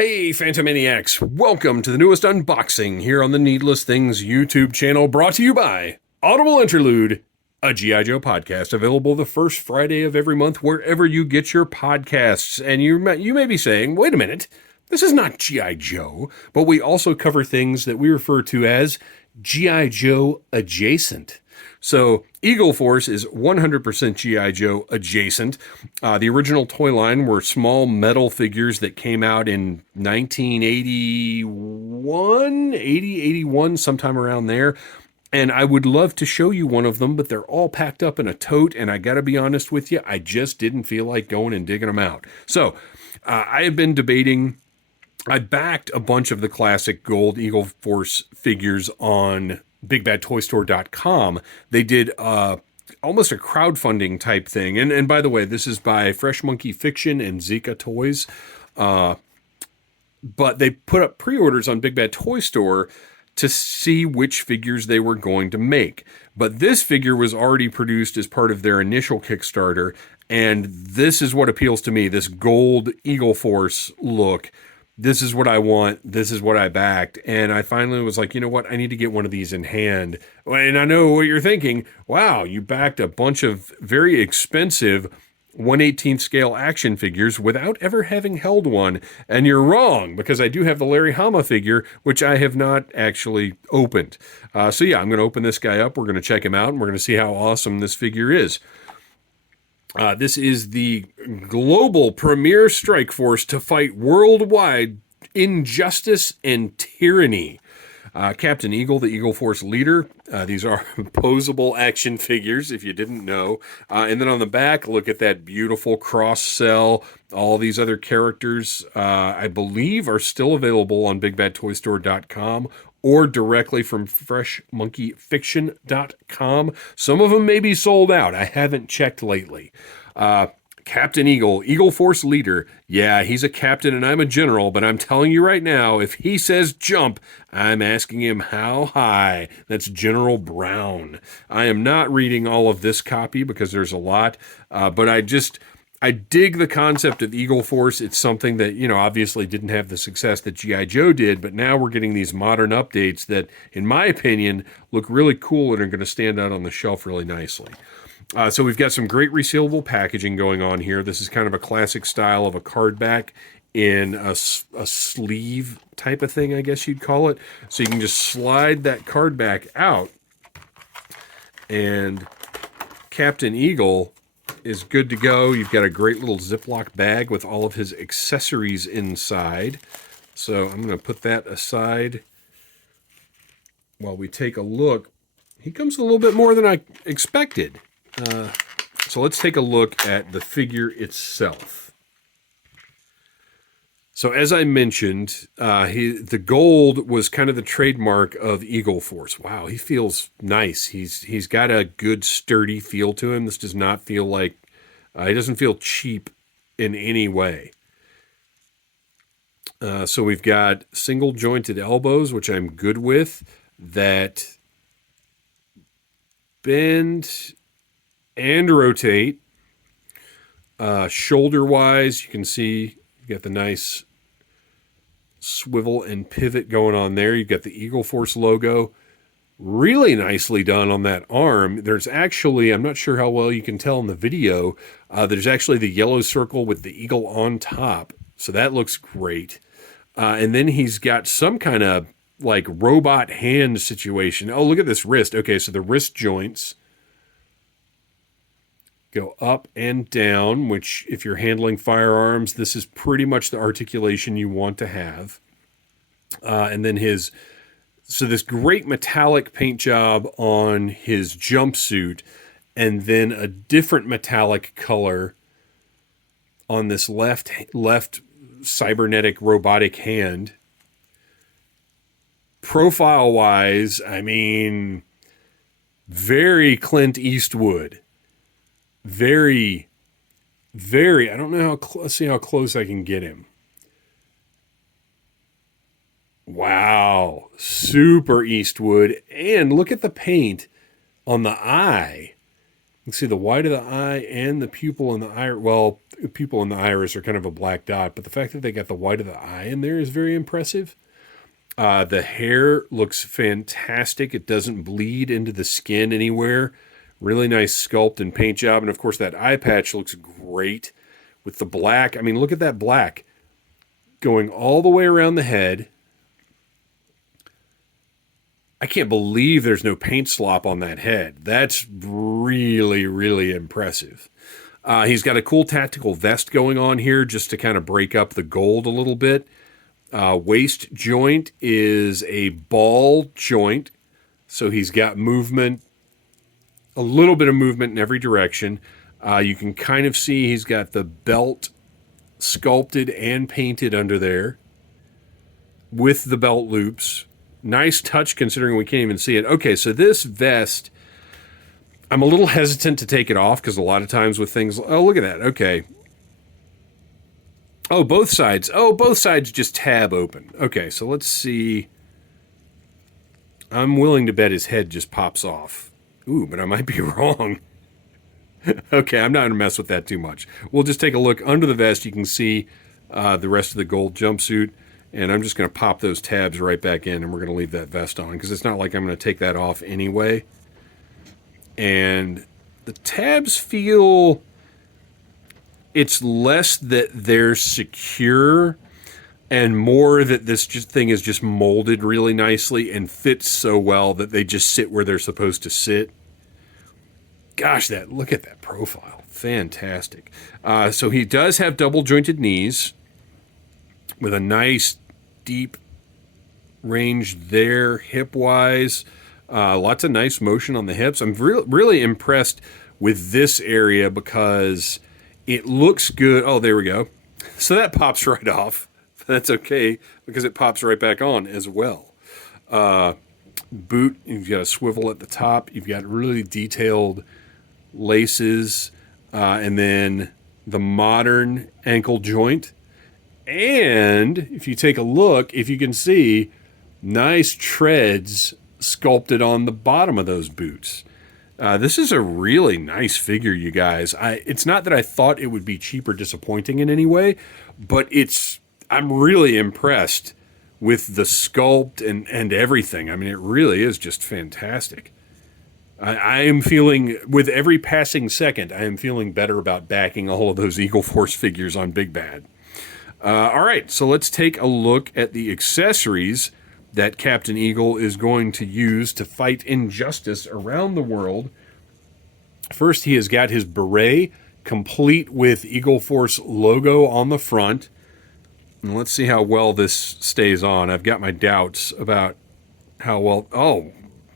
Hey, Phantomaniacs! Welcome to the newest unboxing here on the Needless Things YouTube channel, brought to you by Audible Interlude, a G.I. Joe podcast available the first Friday of every month wherever you get your podcasts. And you may be saying, wait a minute, this is not G.I. Joe, but we also cover things that we refer to as G.I. Joe adjacent. So Eagle Force is 100% G.I. Joe adjacent. The original toy line were small metal figures that came out in 1981, 81, sometime around there. And I would love to show you one of them, but they're all packed up in a tote. And I got to be honest with you, I just didn't feel like going and digging them out. So I have been debating. I backed a bunch of the classic gold Eagle Force figures on BigBadToyStore.com. They did almost a crowdfunding type thing. And by the way, this is by Fresh Monkey Fiction and Zika Toys. But they put up pre-orders on Big Bad Toy Store to see which figures they were going to make. But this figure was already produced as part of their initial Kickstarter. And this is what appeals to me, this gold Eagle Force look. This is what I want. This is what I backed. And I finally was like, you know what? I need to get one of these in hand. And I know what you're thinking. Wow, you backed a bunch of very expensive 1/18 scale action figures without ever having held one. And you're wrong, because I do have the Larry Hama figure, which I have not actually opened. So yeah, I'm going to open this guy up. We're going to check him out, and we're going to see how awesome this figure is. This is the global premier strike force to fight worldwide injustice and tyranny. Captain Eagle, the Eagle Force leader. These are posable action figures, if you didn't know. And then on the back, look at that beautiful cross-sell. All these other characters, I believe, are still available on BigBadToyStore.com or directly from FreshMonkeyFiction.com. Some of them may be sold out. I haven't checked lately. Captain Eagle, Eagle Force leader. Yeah, he's a captain and I'm a general, but I'm telling you right now, if he says jump, I'm asking him how high. That's General Brown. I am not reading all of this copy because there's a lot, but I dig the concept of Eagle Force. It's something that, obviously didn't have the success that G.I. Joe did, but now we're getting these modern updates that, in my opinion, look really cool and are going to stand out on the shelf really nicely. So we've got some great resealable packaging going on here. This is kind of a classic style of a card back in a sleeve type of thing, I guess you'd call it. So you can just slide that card back out, and Captain Eagle is good to go. You've got a great little Ziploc bag with all of his accessories inside. So I'm going to put that aside while we take a look. He comes a little bit more than I expected. So let's take a look at the figure itself. So as I mentioned, the gold was kind of the trademark of Eagle Force. Wow, he feels nice. He's got a good sturdy feel to him. This does not feel like, he doesn't feel cheap in any way. So we've got single jointed elbows, which I'm good with, that bend and rotate. Shoulder wise, you can see you got the nice swivel and pivot going on there. You've got the Eagle Force logo. Really nicely done on that arm. There's actually, I'm not sure how well you can tell in the video, there's actually the yellow circle with the eagle on top. So that looks great. And then he's got some kind of like robot hand situation. Oh, look at this wrist. Okay, so the wrist joints go up and down, which if you're handling firearms, this is pretty much the articulation you want to have. And then this great metallic paint job on his jumpsuit, and then a different metallic color on this left cybernetic robotic hand. Profile-wise, I mean, very Clint Eastwood. Very, very, I don't know let's see how close I can get him. Wow, super Eastwood. And look at the paint on the eye. You can see the white of the eye and the pupil in the eye. Well, people in the iris are kind of a black dot, but the fact that they got the white of the eye in there is very impressive. The hair looks fantastic. It doesn't bleed into the skin anywhere. Really nice sculpt and paint job. And of course, that eye patch looks great with the black. I mean, look at that black going all the way around the head. I can't believe there's no paint slop on that head. That's really, really impressive. He's got a cool tactical vest going on here just to kind of break up the gold a little bit. Waist joint is a ball joint, so he's got movement, a little bit of movement in every direction. You can kind of see he's got the belt sculpted and painted under there with the belt loops. Nice touch considering we can't even see it. Okay, so this vest, I'm a little hesitant to take it off because a lot of times with things, oh, look at that. Okay. Oh, both sides. Oh, both sides just tab open. Okay, so let's see. I'm willing to bet his head just pops off. Ooh, but I might be wrong. Okay, I'm not going to mess with that too much. We'll just take a look under the vest. You can see the rest of the gold jumpsuit. And I'm just going to pop those tabs right back in, and we're going to leave that vest on because it's not like I'm going to take that off anyway. And the tabs feel, it's less that they're secure and more that this thing is just molded really nicely and fits so well that they just sit where they're supposed to sit. Gosh, look at that profile. Fantastic. So he does have double jointed knees with a nice deep range there hip-wise. Lots of nice motion on the hips. I'm really impressed with this area because it looks good. Oh, there we go. So that pops right off. That's okay because it pops right back on as well. Boot, you've got a swivel at the top. You've got really detailed laces and then the modern ankle joint. And if you take a look, if you can see, nice treads sculpted on the bottom of those boots. This is a really nice figure, you guys. It's not that I thought it would be cheap or disappointing in any way, but I'm really impressed with the sculpt and everything. I mean, it really is just fantastic. I am feeling, with every passing second, I am feeling better about backing all of those Eagle Force figures on Big Bad. All right, so let's take a look at the accessories that Captain Eagle is going to use to fight injustice around the world. First, he has got his beret, complete with Eagle Force logo on the front. And let's see how well this stays on. I've got my doubts about how well... Oh,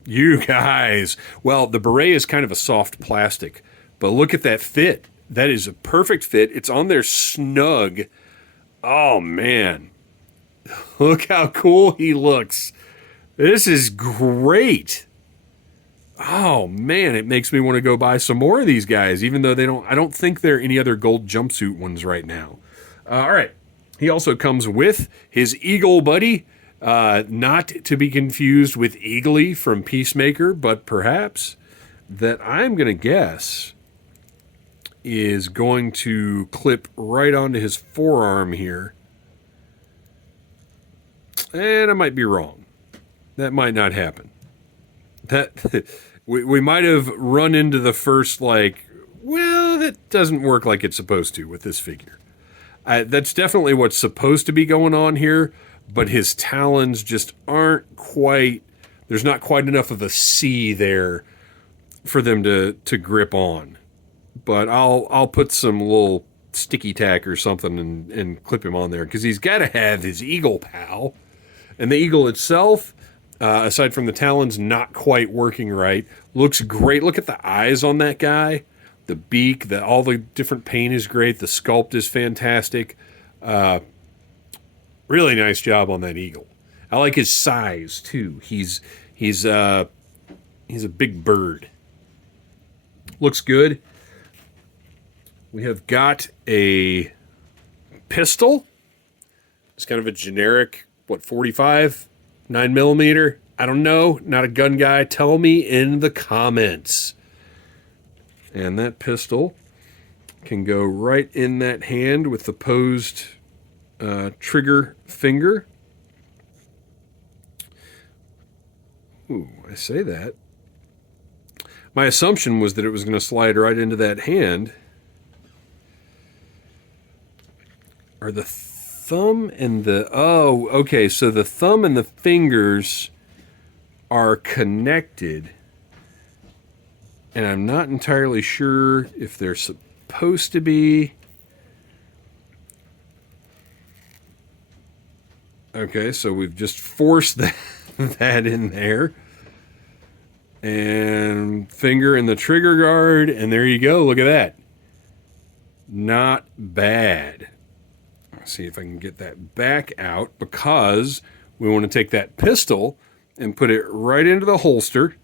you guys! Well, the beret is kind of a soft plastic, but look at that fit. That is a perfect fit. It's on there snug. Oh, man. Look how cool he looks. This is great. Oh, man, it makes me want to go buy some more of these guys, even though I don't think there are any other gold jumpsuit ones right now. All right. He also comes with his Eagle buddy, not to be confused with Eagly from Peacemaker, but perhaps that I'm going to guess is going to clip right onto his forearm here. And I might be wrong. That might not happen. That we might have run into the first, well, that doesn't work like it's supposed to with this figure. That's definitely what's supposed to be going on here, but his talons just aren't quite, there's not quite enough of a C there for them to grip on. But I'll put some little sticky tack or something and clip him on there because he's got to have his Eagle pal. And the Eagle itself, aside from the talons not quite working right, looks great. Look at the eyes on that guy. The beak, all the different paint is great. The sculpt is fantastic. Really nice job on that Eagle. I like his size too. He's a big bird. Looks good. We have got a pistol. It's kind of a generic, 45, 9mm. I don't know. Not a gun guy. Tell me in the comments. And that pistol can go right in that hand with the posed trigger finger. Ooh, I say that. My assumption was that it was going to slide right into that hand. Are the thumb and the... Oh, okay, so the thumb and the fingers are connected. And I'm not entirely sure if they're supposed to be. Okay, so we've just forced that in there. And finger in the trigger guard, and there you go. Look at that. Not bad. Let's see if I can get that back out, because we want to take that pistol and put it right into the holster.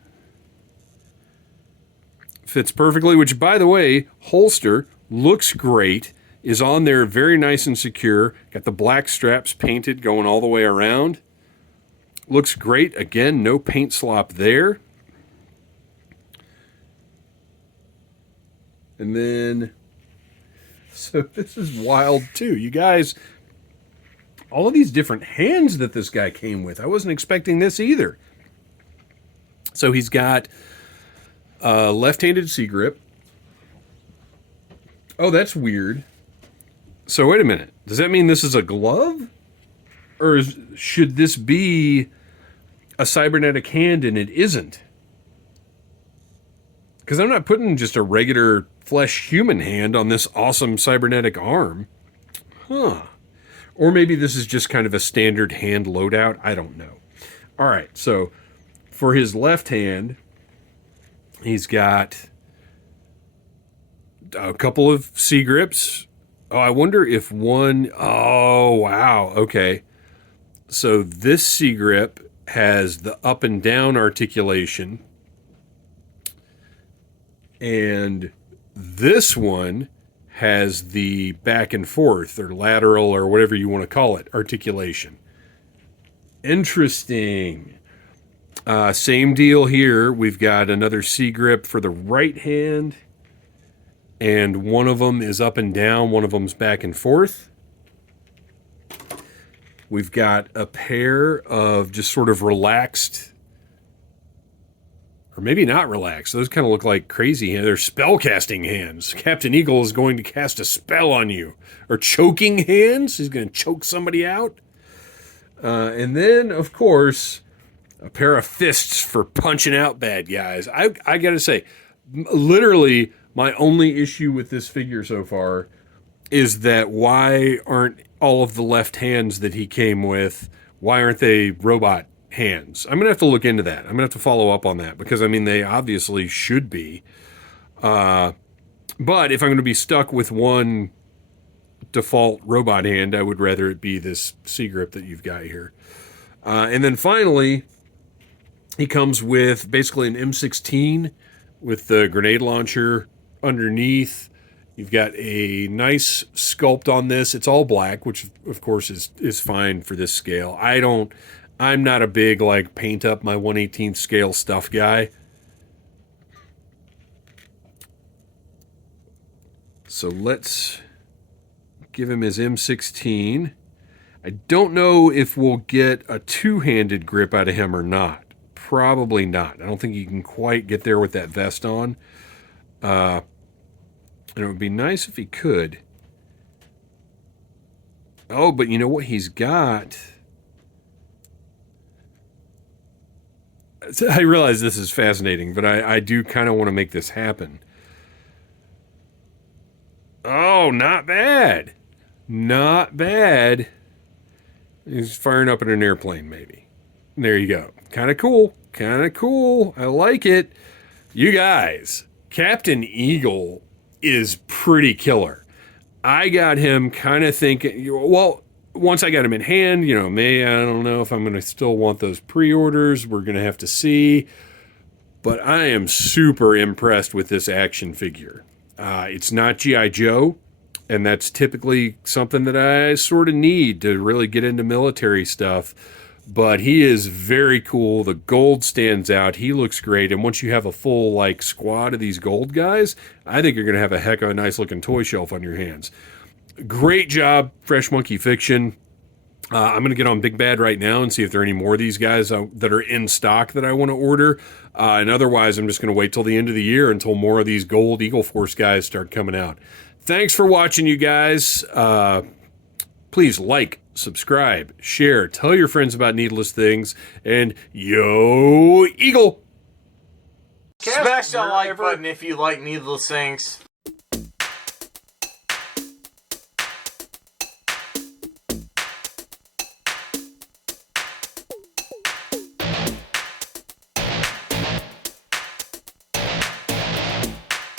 Fits perfectly, which, by the way, holster looks great, is on there very nice and secure. Got the black straps painted going all the way around. Looks great. Again, no paint slop there. And then, so this is wild too. You guys, all of these different hands that this guy came with. I wasn't expecting this either. So he's got a left-handed C grip. Oh, that's weird. So wait a minute. Does that mean this is a glove? Or should this be a cybernetic hand and it isn't? Because I'm not putting just a regular flesh human hand on this awesome cybernetic arm. Huh. Or maybe this is just kind of a standard hand loadout. I don't know. All right, so for his left hand, he's got a couple of C grips. Oh, I wonder if one... Oh, wow. Okay. So this C grip has the up and down articulation. And this one has the back and forth or lateral or whatever you want to call it articulation. Interesting. Same deal here. We've got another C grip for the right hand, and one of them is up and down, one of them's back and forth. We've got a pair of just sort of relaxed, or maybe not relaxed. Those kind of look like crazy hands. They're spell-casting hands. Captain Eagle is going to cast a spell on you. Or choking hands. He's going to choke somebody out. And then, of course, a pair of fists for punching out bad guys. I got to say, literally, my only issue with this figure so far is that why aren't all of the left hands that he came with, why aren't they robot hands? I'm going to have to look into that. I'm going to have to follow up on that, because, I mean, they obviously should be. But if I'm going to be stuck with one default robot hand, I would rather it be this C grip that you've got here. And then finally, he comes with basically an M16 with the grenade launcher underneath. You've got a nice sculpt on this. It's all black, which of course is fine for this scale. I'm not a big, like, paint up my 1/18th scale stuff guy. So let's give him his M16. I don't know if we'll get a two-handed grip out of him or not. Probably not. I don't think you can quite get there with that vest on. And it would be nice if he could. Oh, but you know what he's got? I realize this is fascinating, but I do kind of want to make this happen. Oh, not bad. Not bad. He's firing up in an airplane, maybe. There you go. Kind of cool. Kind of cool. I like it. You guys, Captain Eagle is pretty killer. I got him kind of thinking, well, once I got him in hand, I don't know if I'm going to still want those pre-orders. We're going to have to see. But I am super impressed with this action figure. It's not G.I. Joe, and that's typically something that I sort of need to really get into military stuff. but he is very cool. The gold stands out. He looks great. And once you have a full like squad of these gold guys, I think you're going to have a heck of a nice looking toy shelf on your hands. Great job, Fresh Monkey Fiction. I'm going to get on Big Bad right now and see if there are any more of these guys that are in stock that I want to order. And otherwise, I'm just going to wait till the end of the year until more of these gold Eagle Force guys start coming out. Thanks for watching, you guys. Please like, subscribe, share, tell your friends about Needless Things, and yo, Eagle! Smash that like button if you like Needless Things.